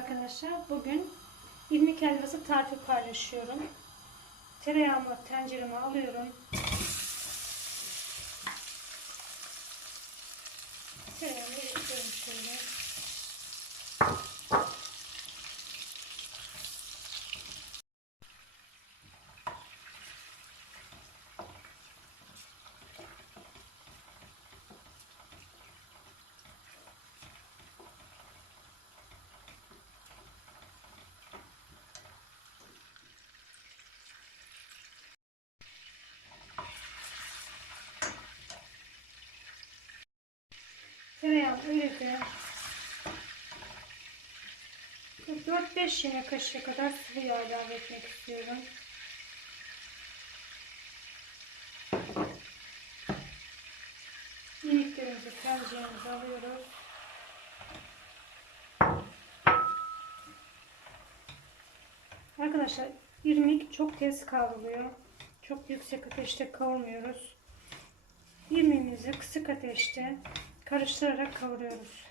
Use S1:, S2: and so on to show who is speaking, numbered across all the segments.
S1: arkadaşlar. Bugün irmik helvası tarifi paylaşıyorum. Tereyağımı tencereme alıyorum. Tereyağımı ekliyorum şöyle. Eridi. 4-5 yemek kaşığı kadar sıvı yağ ilave etmek istiyorum. Miniklerimizi tenceremize alıyoruz. Arkadaşlar irmik çok tez kavruluyor. Çok yüksek ateşte kavurmuyoruz. İrmiğimizi kısık ateşte karıştırarak kavuruyoruz.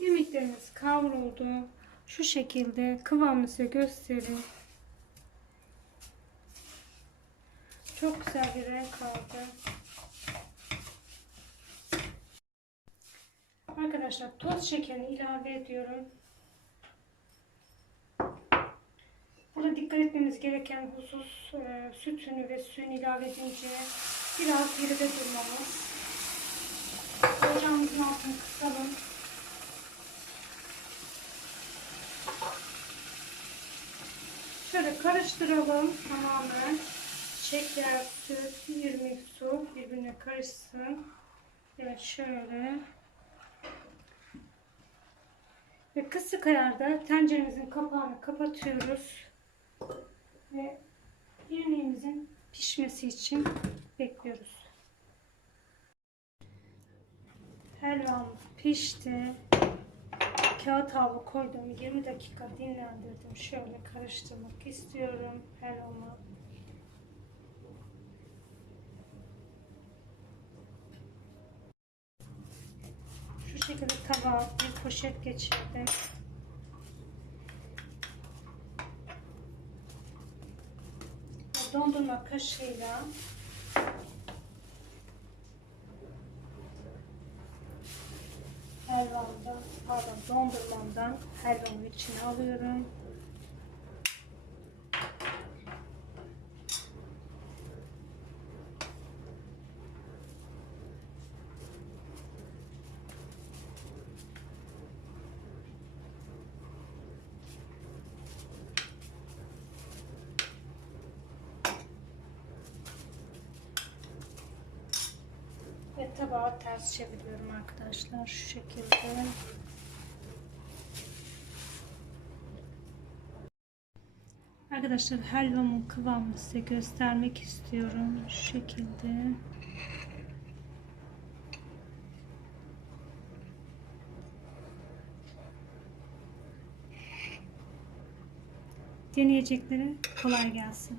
S1: İrmiklerimiz kavruldu. Şu şekilde kıvamını size göstereyim. Çok güzel bir renk aldı. Arkadaşlar toz şekerini ilave ediyorum. Burada dikkat etmemiz gereken husus e, sütünü ve suyunu ilave edince biraz geride durmamız. Ocağımızın altını kısalım. Şöyle karıştıralım tamamen. Şeker, süt, irmik su birbirine karışsın. Evet şöyle. Ve kısık ayarda tenceremizin kapağını kapatıyoruz. Ve irmiğimizin pişmesi için bekliyoruz. Helvam pişti. Kağıt havlu koydum. 20 dakika dinlendirdim. Şöyle karıştırmak istiyorum helvamı. Şu şekilde tabağa bir poşet geçirdim. Dondurma kaşığıyla helvamdan, pardon dondurmamdan helvamın içine alıyorum. Ve tabağı ters çeviriyorum arkadaşlar şu şekilde. Arkadaşlar helvamın kıvamını size göstermek istiyorum şu şekilde. Deneyeceklere kolay gelsin.